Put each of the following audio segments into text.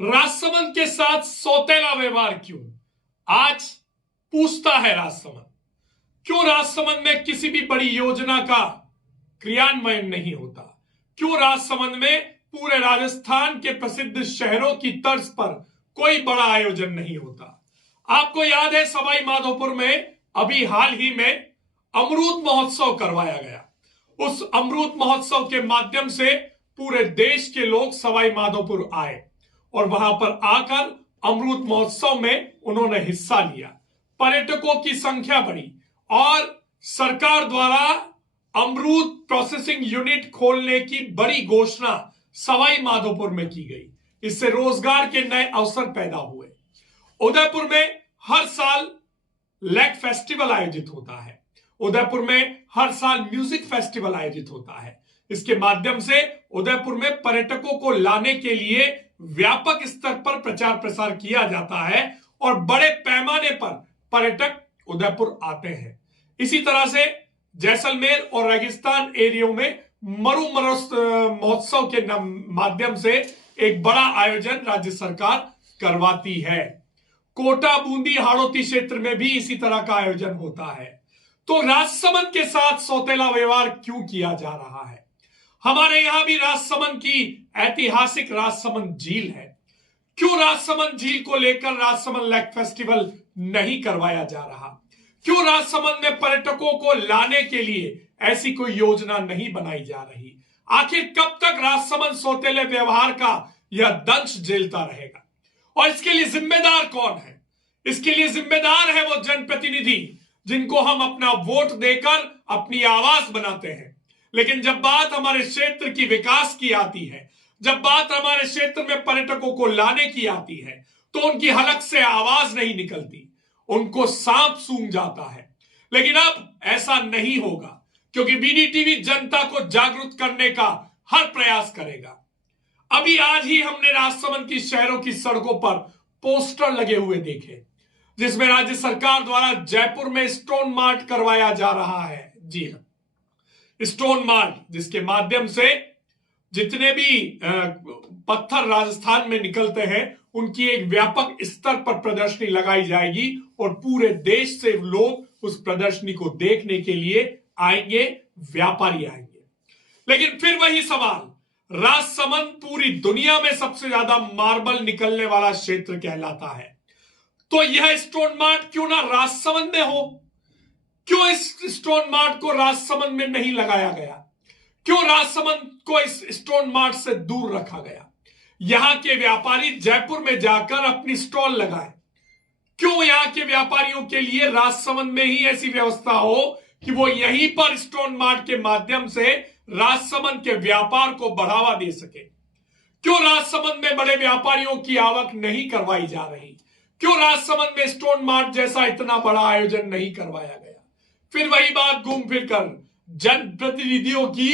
राजसमंद के साथ सौतेला व्यवहार क्यों? आज पूछता है राजसमंद, क्यों राजसमंद में किसी भी बड़ी योजना का क्रियान्वयन नहीं होता? क्यों राजसमंद में पूरे राजस्थान के प्रसिद्ध शहरों की तर्ज पर कोई बड़ा आयोजन नहीं होता? आपको याद है सवाई माधोपुर में अभी हाल ही में अमृत महोत्सव करवाया गया। उस अमृत महोत्सव के माध्यम से पूरे देश के लोग सवाई माधोपुर आए और वहां पर आकर अमृत महोत्सव में उन्होंने हिस्सा लिया। पर्यटकों की संख्या बढ़ी और सरकार द्वारा अमरूद प्रोसेसिंग यूनिट खोलने की बड़ी घोषणा सवाई माधोपुर में की गई। इससे रोजगार के नए अवसर पैदा हुए। उदयपुर में हर साल लेक फेस्टिवल आयोजित होता है। उदयपुर में हर साल म्यूजिक फेस्टिवल आयोजित होता है। इसके माध्यम से उदयपुर में पर्यटकों को लाने के लिए व्यापक स्तर पर प्रचार प्रसार किया जाता है और बड़े पैमाने पर पर्यटक उदयपुर आते हैं। इसी तरह से जैसलमेर और रेगिस्तान एरियो में मरु महोत्सव के माध्यम से एक बड़ा आयोजन राज्य सरकार करवाती है। कोटा, बूंदी, हाड़ौती क्षेत्र में भी इसी तरह का आयोजन होता है। तो राजसमंद के साथ सौतेला व्यवहार क्यों किया जा रहा है? हमारे यहां भी राजसमंद की ऐतिहासिक राजसमंद झील है। क्यों राजसमंद झील को लेकर राजसमंद लेक फेस्टिवल नहीं करवाया जा रहा? क्यों राजसमंद में पर्यटकों को लाने के लिए ऐसी कोई योजना नहीं बनाई जा रही? आखिर कब तक राजसमंद सौतेले व्यवहार का यह दंश झेलता रहेगा? और इसके लिए जिम्मेदार कौन है? इसके लिए जिम्मेदार है वो जनप्रतिनिधि जिनको हम अपना वोट देकर अपनी आवाज बनाते हैं। लेकिन जब बात हमारे क्षेत्र की विकास की आती है, जब बात हमारे क्षेत्र में पर्यटकों को लाने की आती है, तो उनकी हलक से आवाज नहीं निकलती, उनको सांप सूंघ जाता है। लेकिन अब ऐसा नहीं होगा, क्योंकि बीडीटीवी जनता को जागरूक करने का हर प्रयास करेगा। अभी आज ही हमने राजसमंद की शहरों की सड़कों पर पोस्टर लगे हुए देखे, जिसमें राज्य सरकार द्वारा जयपुर में स्टोन मार्ट करवाया जा रहा है। जी हाँ, स्टोन मार्ट, जिसके माध्यम से जितने भी पत्थर राजस्थान में निकलते हैं उनकी एक व्यापक स्तर पर प्रदर्शनी लगाई जाएगी और पूरे देश से लोग उस प्रदर्शनी को देखने के लिए आएंगे, व्यापारी आएंगे। लेकिन फिर वही सवाल, राजसमंद पूरी दुनिया में सबसे ज्यादा मार्बल निकलने वाला क्षेत्र कहलाता है, तो यह स्टोन मार्ट क्यों ना राजसमंद में हो? क्यों इस स्टोन मार्ट को राजसमंद में नहीं लगाया गया? क्यों राजसमंद को इस स्टोन मार्ट से दूर रखा गया? यहां के व्यापारी जयपुर में जाकर अपनी स्टॉल लगाएं। क्यों यहां के व्यापारियों के लिए राजसमंद में ही ऐसी व्यवस्था हो कि वो यहीं पर स्टोन मार्ट के माध्यम से राजसमंद के व्यापार को बढ़ावा दे सके? क्यों राजसमंद में बड़े व्यापारियों की आवक नहीं करवाई जा रही? क्यों राजसमंद में स्टोन मार्ट जैसा इतना बड़ा आयोजन नहीं करवाया गया? फिर वही बात घूम फिर कर जनप्रतिनिधियों की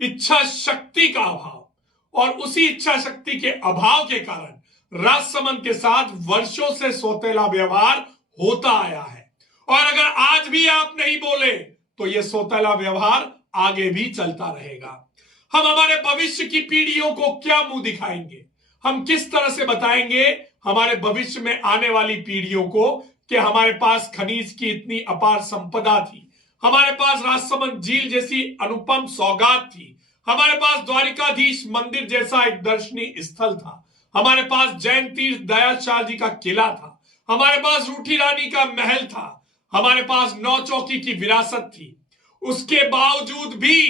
इच्छा शक्ति का अभाव, और उसी इच्छा शक्ति के अभाव के कारण राजसमंद के साथ वर्षों से सौतेला व्यवहार होता आया है। और अगर आज भी आप नहीं बोले तो यह सौतेला व्यवहार आगे भी चलता रहेगा। हम हमारे भविष्य की पीढ़ियों को क्या मुंह दिखाएंगे? हम किस तरह से बताएंगे हमारे भविष्य में आने वाली पीढ़ियों को कि हमारे पास खनिज की इतनी अपार संपदा थी, हमारे पास राजसमंद झील जैसी अनुपम सौगात थी, हमारे पास द्वारिकाधीश मंदिर जैसा एक दर्शनीय स्थल था, हमारे पास जैन तीर्थ दयाशाह जी का किला था, हमारे पास रूठी रानी का महल था, हमारे पास नौ चौकी की विरासत थी। उसके बावजूद भी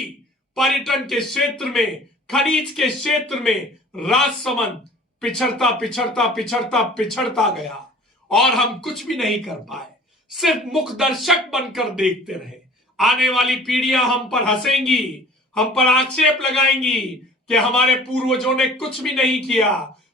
पर्यटन के क्षेत्र में, खनिज के क्षेत्र में राजसमंद पिछड़ता पिछड़ता पिछड़ता पिछड़ता गया और हम कुछ भी नहीं कर पाए, सिर्फ मुख दर्शक बनकर देखते रहे। आने वाली पीढ़ियां हम पर हंसेंगी, हम पर आक्षेप लगाएंगी कि हमारे पूर्वजों ने कुछ भी नहीं किया।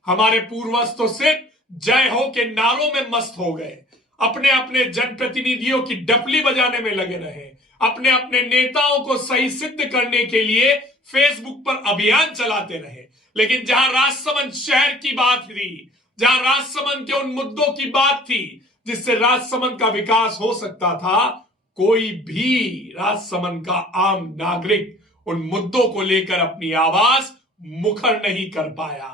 हमारे पूर्वज तो सिर्फ जय हो के नारों में मस्त हो गए, अपने अपने जनप्रतिनिधियों की डपली बजाने में लगे रहे, अपने अपने नेताओं को सही सिद्ध करने के लिए फेसबुक पर अभियान चलाते रहे। लेकिन जहां राजसमंद शहर की बात थी, जहां राजसमंद के उन मुद्दों की बात थी जिससे राजसमंद का विकास हो सकता था, कोई भी राजसमंद का आम नागरिक उन मुद्दों को लेकर अपनी आवाज मुखर नहीं कर पाया।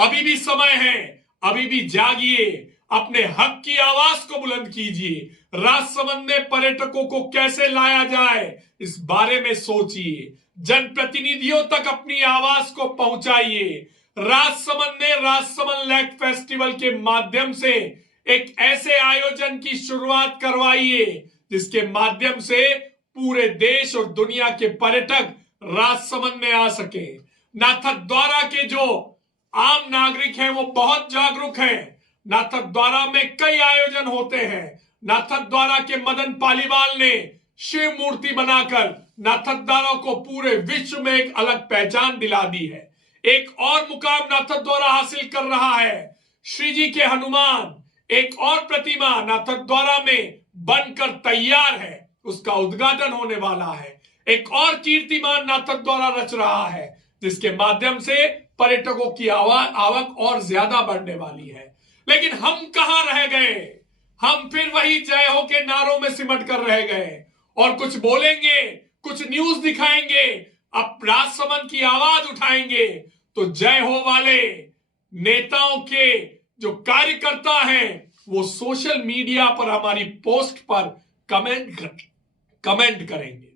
अभी भी समय है, अभी भी जागिए, अपने हक की आवाज को बुलंद कीजिए। राजसमंद में पर्यटकों को कैसे लाया जाए, इस बारे में सोचिए। जनप्रतिनिधियों तक अपनी आवाज को पहुंचाइए। राजसमंद में राजसमंद लेक फेस्टिवल के माध्यम से एक ऐसे आयोजन की शुरुआत करवाइए जिसके माध्यम से पूरे देश और दुनिया के पर्यटक राजसमंद में आ सके। नाथद्वारा के जो आम नागरिक हैं वो बहुत जागरूक हैं। नाथद्वारा में कई आयोजन होते हैं। नाथद्वारा के मदन पालीवाल ने शिव मूर्ति बनाकर नाथद्वारा को पूरे विश्व में एक अलग पहचान दिला दी है। एक और मुकाम नाथद्वारा हासिल कर रहा है। श्री जी के हनुमान एक और प्रतिमा नाथद्वारा में बनकर तैयार है, उसका उद्घाटन होने वाला है। एक और कीर्तिमान नाथद्वारा रच रहा है जिसके माध्यम से पर्यटकों की आवक और ज्यादा बढ़ने वाली है। लेकिन हम कहां रह गए? हम फिर वही जय हो के नारों में सिमट कर रह गए और कुछ बोलेंगे, कुछ न्यूज दिखाएंगे, अब राजसमंद की आवाज उठाएंगे तो जय हो वाले नेताओं के जो कार्यकर्ता हैं वो सोशल मीडिया पर हमारी पोस्ट पर कमेंट करेंगे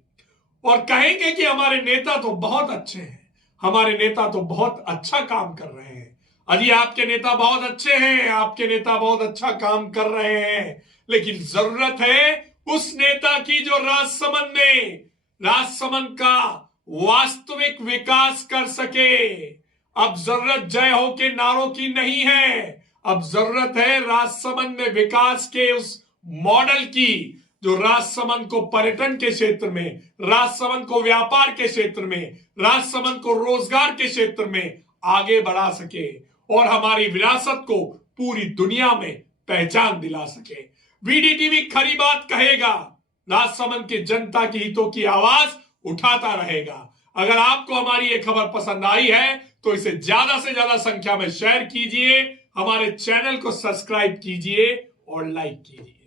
और कहेंगे कि हमारे नेता तो बहुत अच्छे हैं, हमारे नेता तो बहुत अच्छा काम कर रहे हैं। अजी आपके नेता बहुत अच्छे हैं, आपके नेता बहुत अच्छा काम कर रहे हैं, लेकिन जरूरत है उस नेता की जो राजसमंद का वास्तविक विकास कर सके। अब जरूरत जय हो के नारों की नहीं है, अब जरूरत है राजसमंद में विकास के उस मॉडल की जो राजसमंद को पर्यटन के क्षेत्र में, राजसमंद को व्यापार के क्षेत्र में, राजसमंद को रोजगार के क्षेत्र में आगे बढ़ा सके और हमारी विरासत को पूरी दुनिया में पहचान दिला सके। वीडीटीवी खरी बात कहेगा, राजसमंद की जनता की हितों की आवाज उठाता रहेगा। अगर आपको हमारी ये खबर पसंद आई है तो इसे ज्यादा से ज्यादा संख्या में शेयर कीजिए, हमारे चैनल को सब्सक्राइब कीजिए और लाइक कीजिए।